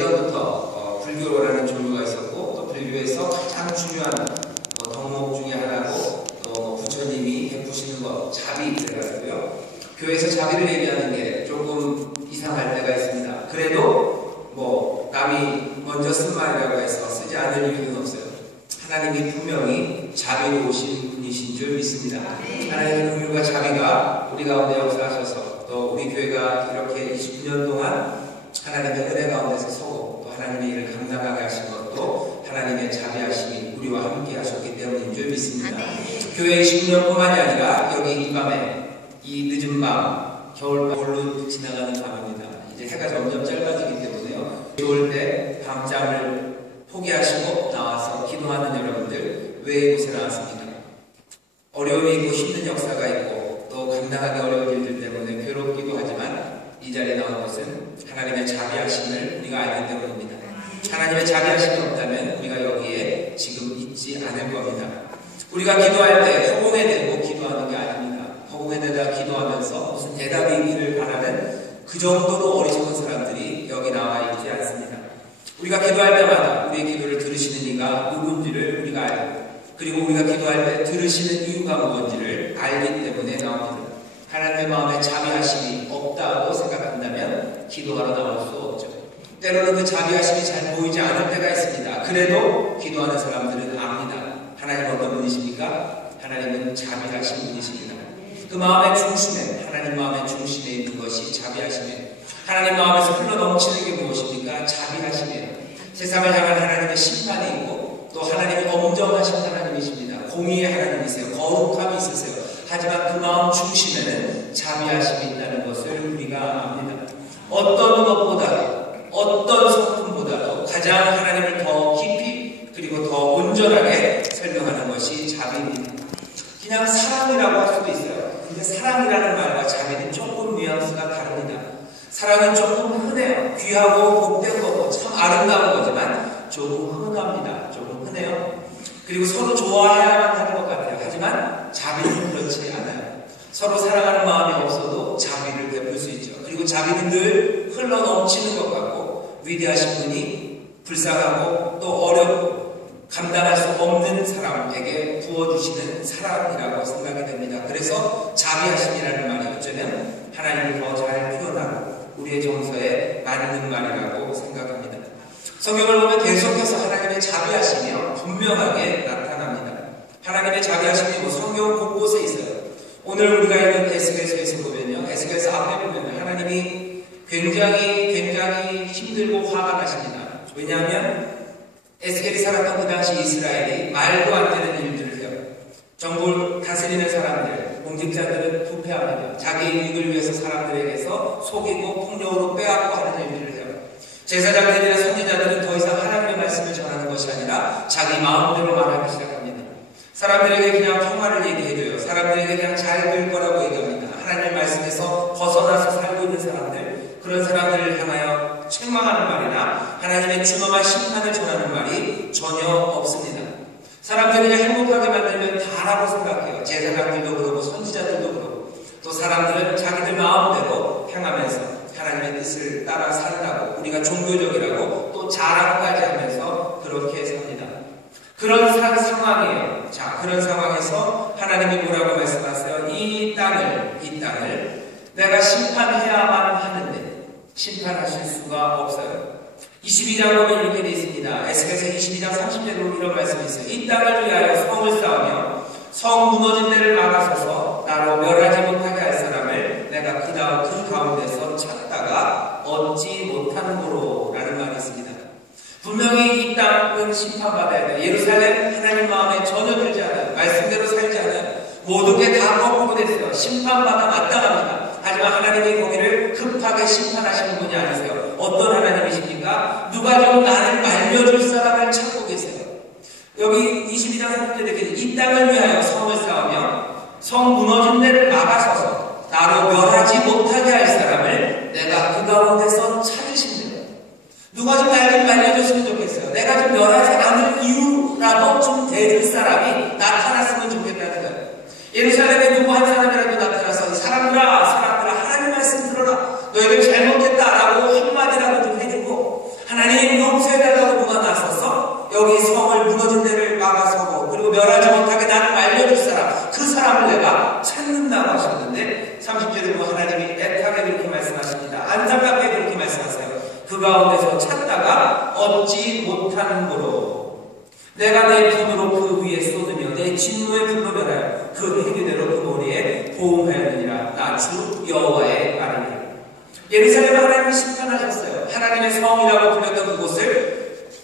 예전부터 불교라는 종교가 있었고 또 불교에서 가장 중요한 덕목 중에 하나고 또 부처님이 베푸시는 것 자비라고요. 교회에서 자비를 얘기하는 게 조금 이상할 때가 있습니다. 그래도 뭐 남이 먼저 쓴 말이라고 해서 쓰지 않을 이유는 없어요. 하나님이 분명히 자비로우신 분이신 줄 믿습니다. 하나님의 긍휼과 자비가 우리 가운데 역사하셔서 또 우리 교회가 이렇게 29년 동안 하나님의 은혜 가운데서 서고 또 하나님의 일을 감당하게 하신 것도 하나님의 자비하심이 우리와 함께 하셨기 때문인 줄 믿습니다. 교회 29년뿐만이 아니라 여기 이 밤에 이 늦은 밤 겨울로 지나가는 밤입니다. 이제 해가 점점 짧아지기 때문에요. 좋을 때 밤잠을 포기하시고 나와서 기도하는 여러분들 왜 이곳에 나왔습니까? 어려움이 있고 힘든 역사가 있고 또 감당하기 어려운 일들 때문에 괴롭기도 하지만 이 자리에 나온 것은 하나님의 자비하심을 우리가 알기 때문입니다. 하나님의 자비하심이 없다면 우리가 여기에 지금 있지 않을 겁니다. 우리가 기도할 때 허공에 대고 기도하는 게 아닙니다. 허공에 대다 기도하면서 무슨 대답이 있기를 바라는 그 정도로 어리석은 사람들이 여기 나와 있지 않습니다. 우리가 기도할 때마다 우리의 기도를 들으시는 이가 누군지를 우리가 알고 그리고 우리가 기도할 때 들으시는 이유가 무엇인지를 알기 때문에 나옵니다. 하나님의 마음에 자비하심이 없다고 생각한다면 기도하러 나올 수 없죠. 때로는 그 자비하심이 잘 보이지 않을 때가 있습니다. 그래도 기도하는 사람들은 압니다. 하나님 어떤 분이십니까? 하나님은 자비하신 분이십니다. 그 마음의 중심에 하나님 마음의 중심에 있는 것이 자비하심이에요. 하나님 마음에서 흘러넘치는 게 무엇입니까? 자비하심이에요. 세상을 향한 하나님의 심판이 있고 또 하나님이 엄정하신 하나님이십니다. 공의의 하나님이세요. 거룩함이 있으세요. 하지만 그 마음 중심에는 자비하심이 있다는 것을 우리가 압니다. 어떤 것보다도 어떤 성품보다도 가장 하나님을 더 깊이 그리고 더 온전하게 설명하는 것이 자비입니다. 그냥 사랑이라고 할 수도 있어요. 근데 사랑이라는 말과 자비는 조금 뉘앙스가 다릅니다. 사랑은 조금 흔해요. 귀하고 복된 거고 참 아름다운 거지만 조금 흔합니다. 조금 흔해요. 그리고 서로 좋아해야만 하는 것 같아요. 하지만 자비는 그렇지 않아요. 서로 사랑하는 마음이 없어도 자비를 베풀 수 있죠. 그리고 자비는 늘 흘러넘치는 것 같고 위대하신 분이 불쌍하고 또 어렵고 감당할 수 없는 사람에게 부어주시는 사랑이라고 생각이 됩니다. 그래서 자비하심이라는 말이 어쩌면 하나님을 더 잘 표현하고 우리의 정서에 맞는 말이라고 생각합니다. 성경을 보면 계속해서 하나님의 자비하심이 분명하게 나타납니다. 하나님의 자비하심이 성경 곳곳에 있어요. 오늘 우리가 읽은 에스겔서에서 보면요. 에스겔서 앞에 보면 하나님이 굉장히 힘들고 화가 나십니다. 왜냐하면 에스겔이 살았던 그 당시 이스라엘이 말도 안 되는 일들을 해요. 정부를 다스리는 사람들, 공직자들은 부패합니다. 자기 이익을 위해서 사람들에게서 속이고 폭력으로 빼앗고 하는 일들을 해요. 제사장들이나 선지자들은 더 이상 하나님의 말씀을 전하는 것이 아니라 자기 마음대로 말하기 시작합니다. 사람들에게 그냥 평화를 얘기해줘요. 사람들에게 그냥 잘 될 거라고 얘기합니다. 하나님의 말씀에서 벗어나서 살고 있는 사람들, 그런 사람들을 향하여 책망하는 말이나 하나님의 준엄한 심판을 전하는 말이 전혀 없습니다. 사람들이 행복하게 만들면 다라고 생각해요. 제사장들도 그러고 선지자들도 그러고 또 사람들은 자기들 마음대로 행하면서 하나님의 뜻을 따라 산다고 우리가 종교적이라고 또 자랑까지 하면서 그렇게 삽니다. 그런 상황이에요. 자, 그런 상황에서 하나님이 뭐라고 말씀하세요? 이 땅을 내가 심판해야만 하는데 심판하실 수가 없어요. 22장 보면 이렇게 되어 있습니다. 에스겔서 22장 30절로 이런 말씀이 있어요. 이 땅을 위하여 성을 쌓으며 성 무너진 데를 막아서서 나로 멸하지 못하게 할 사람을 내가 그 다음 그 가운데서 찾다가 얻지 못하는고로 라는 말이 있습니다. 분명히 이 땅은 심판받아야 돼요. 예루살렘 하나님 마음에 전혀 들지 않아요. 말씀대로 살지 않아요. 모든 게 다 거꾸로 됐어요. 심판받아 마땅합니다. 하지만 하나님이 거기를 급하게 심판하시는 분이 아니세요. 어떤 하나님이십니까? 누가 좀 나를 말려줄 사람을 찾고 계세요. 여기 22장 3절에 이 땅을 위하여 성을 쌓으며 성 무너진 데를 막아서서 나로 멸하지 못하게 할 사람을 내가 그 가운데서 찾으신대요. 누가 좀 날 좀 말려줬으면 좋겠어요. 내가 좀 멸하지 않을 이유라도 좀 대줄 사람이 나타났으면 좋겠다는 거예요. 예루살렘에 누구 한 사람이라도 나타나서 사람들아 하나님 말씀 들어라. 너희들 잘못했다라고 한마디라도 좀 해주고 하나님 하나님 용서해달라고 누가 나섰어? 여기 성을 무너진 데를 막아서고 그리고 멸하지 못하게 나를 알려줄 사람, 그 사람을 내가 찾는다고 하셨는데 30절에 보면 하나님이 애타게 그렇게 말씀하십니다. 안타깝게 그렇게 말씀하세요. 그 가운데서 찾다가 얻지 못하는고로 내가 내 분으로 그 위에 쏟으며 내 진노의 불로 멸하여 그 행위대로 그 머리에 보응하였느니라. 나 주 여호와의 말이니라. 예루살렘 하나님이 심판하셨어요. 하나님의 성이라고 불렸던 그곳을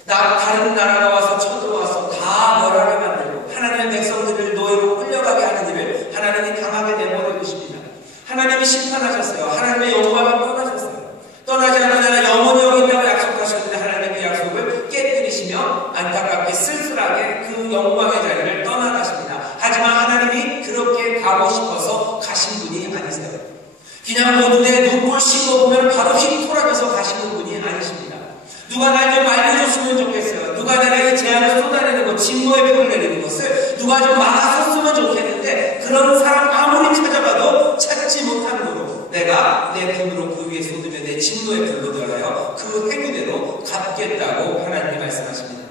다른 나라가 와서 쳐들어와서 다 멸하게 만들고 하나님의 백성들을 노예로 끌려가게 하는 일을 하나님이 당하게 내버려 두십니다. 하나님이 심판하셨어요. 하나님의 영광을 떠나셨어요. 떠나지 않고 내가 영원히 여기 있다고 약속하셨는데 하나님의 그 약속을 깨뜨리시며 안타깝게 쓸쓸하게 그 영광의 자리를 떠나가십니다. 하지만 하나님이 그렇게 가고 싶어서 가신 분이 아니세요. 그냥 모두의 눈볼 씹어보면 바로 휘몰아져서 가시는 분이 아니십니다. 누가 날 좀 알려줬으면 좋겠어요. 누가 내가 이 재앙을 쏟아내는 것, 진노의 표를 내리는 것을 누가 좀 막아섰으면 좋겠는데 그런 사람 아무리 찾아봐도 찾지 못하는 거로 내가 내 분으로 그 위에 쏟으며 내 진노의 불로 멸하여 그 행위대로 갚겠다고 하나님이 말씀하십니다.